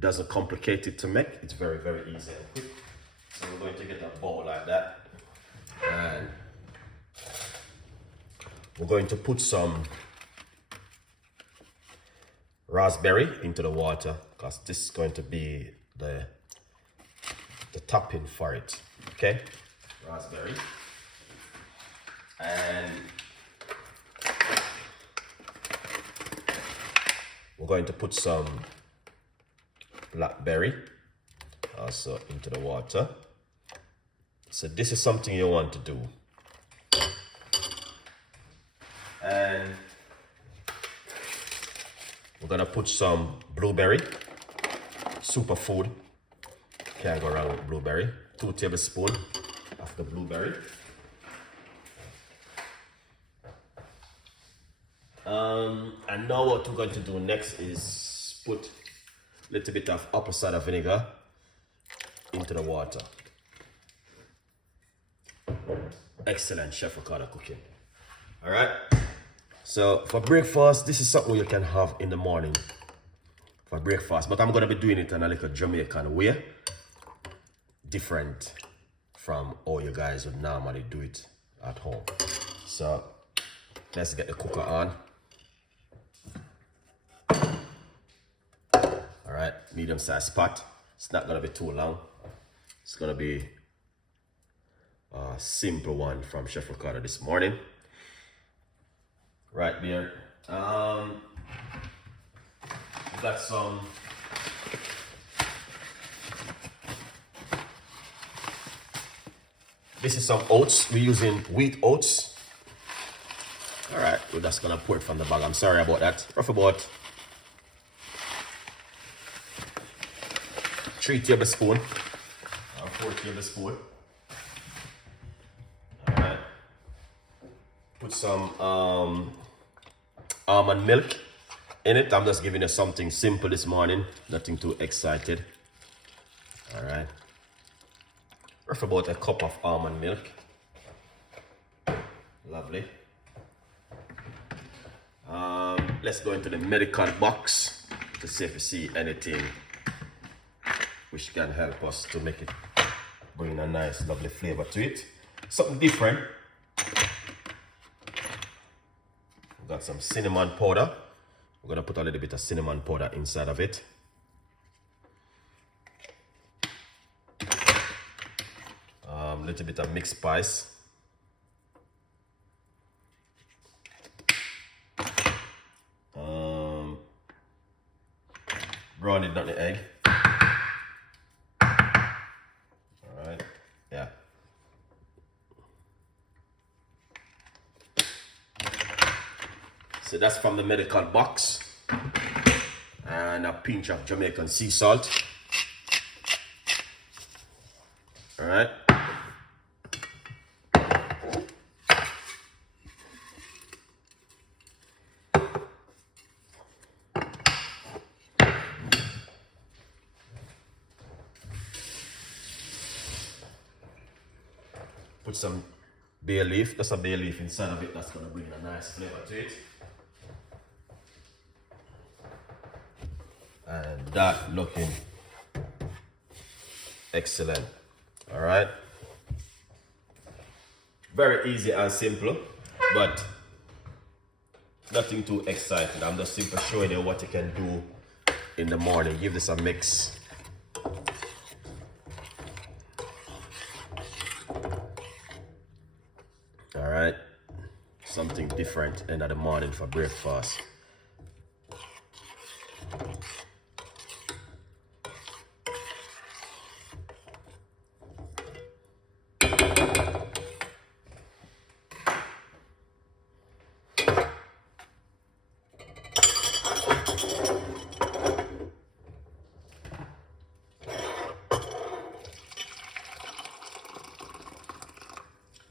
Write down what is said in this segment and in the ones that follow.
It doesn't complicate it to make. It's very, very easy and quick. So we're going to get a bowl like that. And we're going to put some raspberry into the water because this is going to be the topping for it. Okay, raspberry. And we're going to put some blackberry also into the water. So this is something you want to do. And we're gonna put some blueberry, superfood. Can't go wrong with blueberry. 2 tablespoons of the blueberry. And now what we're going to do next is put a little bit of apple cider vinegar into the water. Excellent, Chef Ricardo Cooking. All right. So for breakfast, this is something you can have in the morning for breakfast, but I'm gonna be doing it in a little Jamaican way, different from how you guys would normally do it at home. So let's get the cooker on. All right, medium-sized pot. It's not gonna be too long. It's gonna be a simple one from Chef Ricardo this morning. Right there. We've got some this is some oats. We're using wheat oats. All right, we're just gonna pour it from the bag. I'm sorry about that. Rough about 3 tablespoons or 4 tablespoons. All right. Put some almond milk in it. I'm just giving you something simple this morning, nothing too excited. All right. Rough about a cup of almond milk. Lovely. Let's go into the medical box to see if you see anything which can help us to make it bring a nice, lovely flavor to it. Something different. We've got some cinnamon powder. We're gonna put a little bit of cinnamon powder inside of it. Little bit of mixed spice. Brownie nutty egg. Alright, yeah. So that's from the medical box. And a pinch of Jamaican sea salt. Alright. Put some bay leaf, that's a bay leaf inside of it, that's gonna bring a nice flavor to it. And that looking excellent. All right. Very easy and simple, but nothing too exciting. I'm just simply showing you what you can do in the morning. Give this a mix. All right, something different end of the morning for breakfast.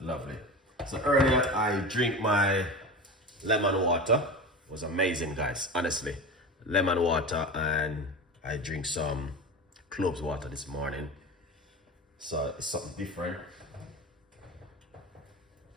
Lovely. So earlier I drink my lemon water. It was amazing, guys, honestly. Lemon water, and I drink some cloves water this morning. So it's something different,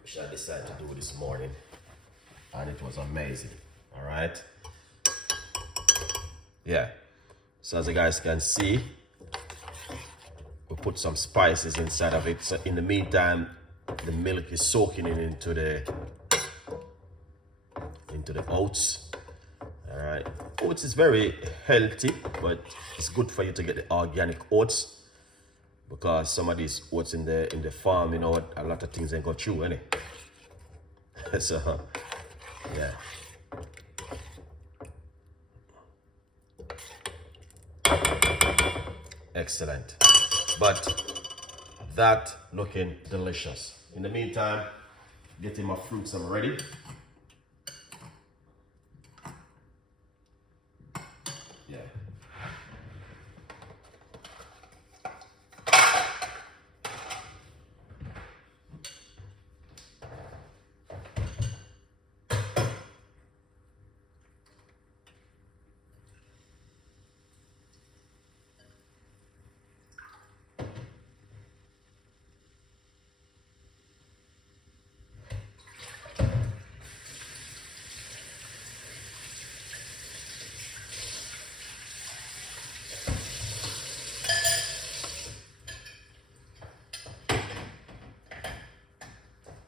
which I decided to do this morning, and it was amazing. All right. Yeah. So as you guys can see, we put some spices inside of it. So in the meantime, the milk is soaking in into the oats. All right, oats is very healthy, but it's good for you to get the organic oats, because some of these oats in the farm, you know, a lot of things ain't go through, innit? So yeah. Excellent. But that looking delicious. In the meantime, getting my fruits I'm ready. Yeah.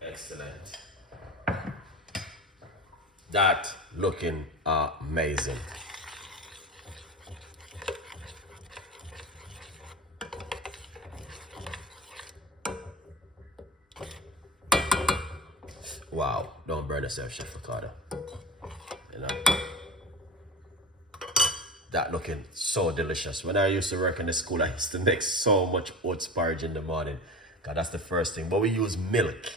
Excellent. That looking amazing. Wow, don't burn yourself, Chef Ricardo. You know, that looking so delicious. When I used to work in the school, I used to make so much oats porridge in the morning. God, that's the first thing. But we use milk.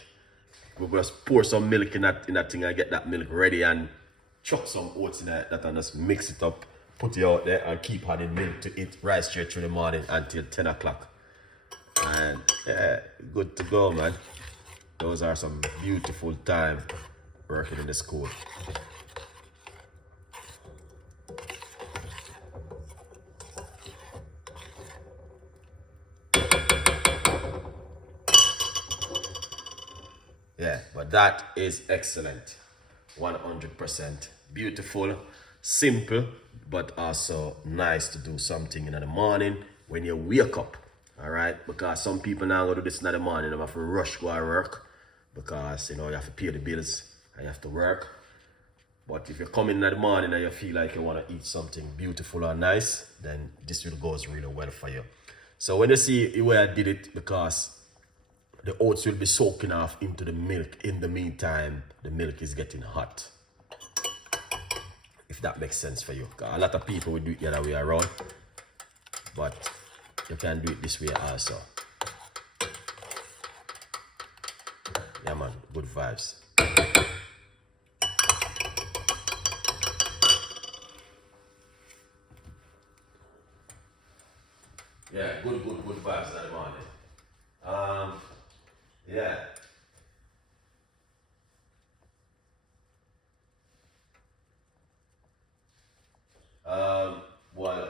We just pour some milk in that thing and get that milk ready, and chuck some oats in that and just mix it up, put it out there, and keep adding milk to it right straight through the morning until 10 o'clock. And yeah, good to go, man. Those are some beautiful time working in the school. Yeah, but that is excellent. 100% beautiful, simple, but also nice to do something in the morning when you wake up. All right, because some people now go do this in the morning, they have to rush go to work, because you know you have to pay the bills and you have to work. But if you come in the morning and you feel like you want to eat something beautiful or nice, then this will goes really well for you. So when you see the way I did it, because the oats will be soaking off into the milk. In the meantime, the milk is getting hot. If that makes sense for you. A lot of people will do it the other way around, but you can do it this way also. Yeah, man, good vibes. Yeah, good vibes in the morning. Yeah.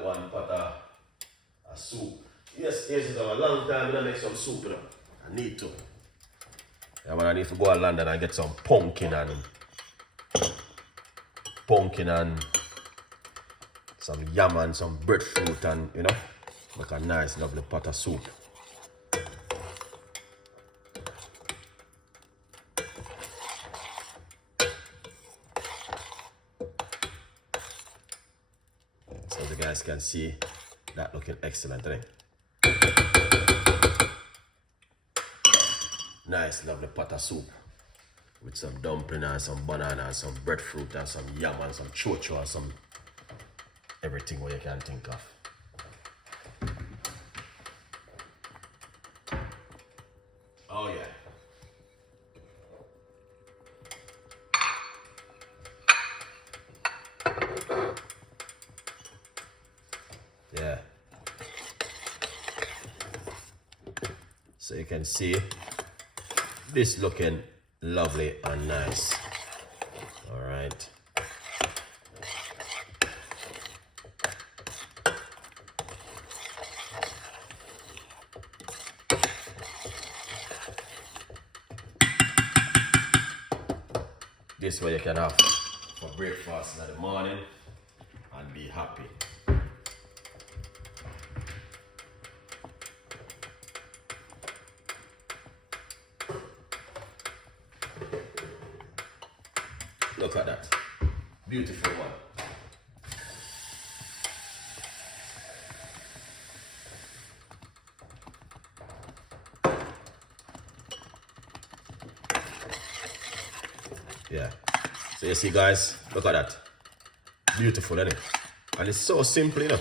One pot of soup. Yes, it's a long time I make some soup, you know. I need to. Yeah, man, I need to go to London and get some pumpkin and some yam and some breadfruit, and you know, make a nice lovely pot of soup. So as you guys can see, that looking excellent, right? Nice lovely pot of soup with some dumpling and some banana and some breadfruit and some yam and some chocho and some everything what you can think of. Oh yeah. Yeah. So you can see this looking lovely and nice. All right. This way you can have for breakfast in the morning and be happy. Look at that. Beautiful one. Yeah. So you see guys, look at that. Beautiful, isn't it? And it's so simple, you know.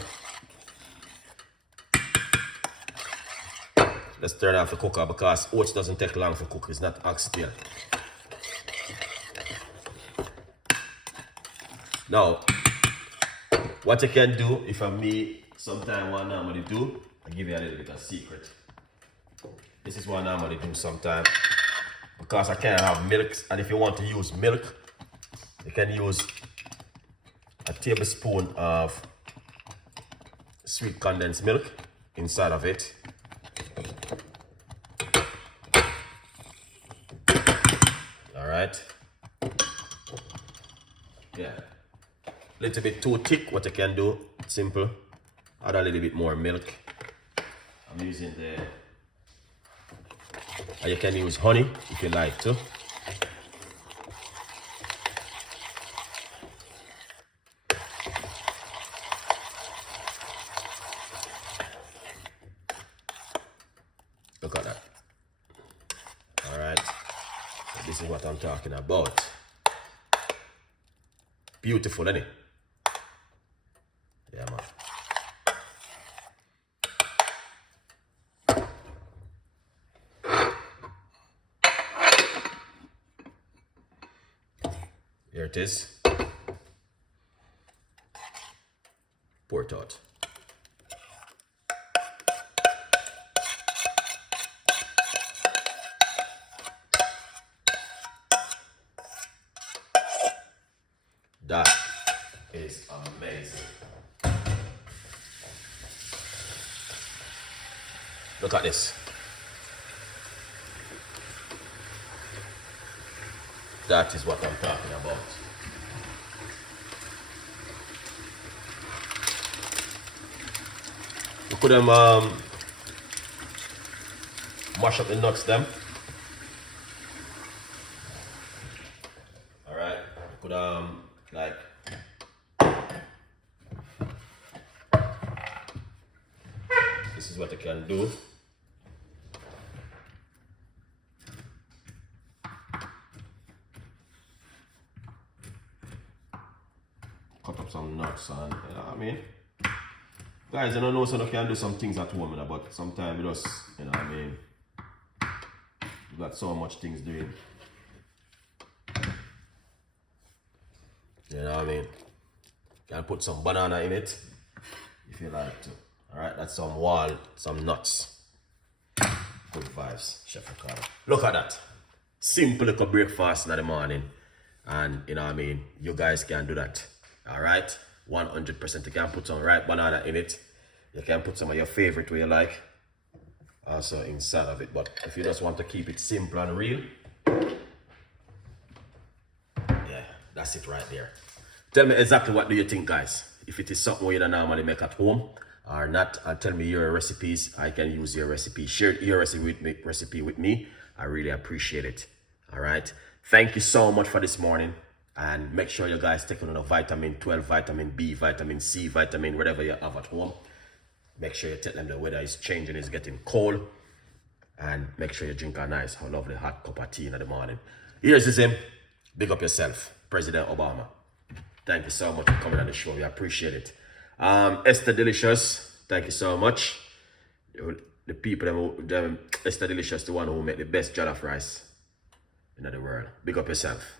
Let's turn off the cooker because oats doesn't take long for cook. It's not oxtail. Now, what you can do, if I'm me, sometime what I normally do, I'll give you a little bit of secret. This is what I normally do sometimes. Because I can't have milk, and if you want to use milk, you can use a tablespoon of sweet condensed milk inside of it. Alright. Yeah. Little bit too thick, what you can do, simple. Add a little bit more milk. I'm using the, and you can use honey if you like to. Look at that. Alright. So this is what I'm talking about. Beautiful, isn't it? Yeah, man. Here it is. Pour it out. That is amazing. Look at this. That is what I'm talking about. You could mash up the nuts them. Alright. You could like this is what you can do. Cut up some nuts and, you know what I mean? Guys, I don't know, so you can do some things at home, you know, but sometimes you just, you know what I mean? You got so much things doing. You know what I mean? You can put some banana in it if you like to. Alright, that's some nuts. Good vibes, Chef Ricardo. Look at that. Simple little breakfast in the morning. And you know what I mean? You guys can do that. Alright? 100%. You can put some ripe banana in it. You can put some of your favorite way you like. Also inside of it. But if you just want to keep it simple and real, yeah, that's it right there. Tell me exactly what do you think, guys. If it is something you don't normally make at home or not, and tell me your recipes. I can use your recipe. Share your recipe with me. I really appreciate it. Alright? Thank you so much for this morning. And make sure you guys take on a vitamin 12, vitamin B, vitamin C, vitamin whatever you have at home. Make sure you tell them the weather is changing, it's getting cold. And make sure you drink a nice, lovely hot cup of tea in the morning. Here's his name. Big up yourself, President Obama. Thank you so much for coming on the show. We appreciate it. Esther Delicious, thank you so much. The people, Esther Delicious, the one who make the best jollof rice in the world. Big up yourself.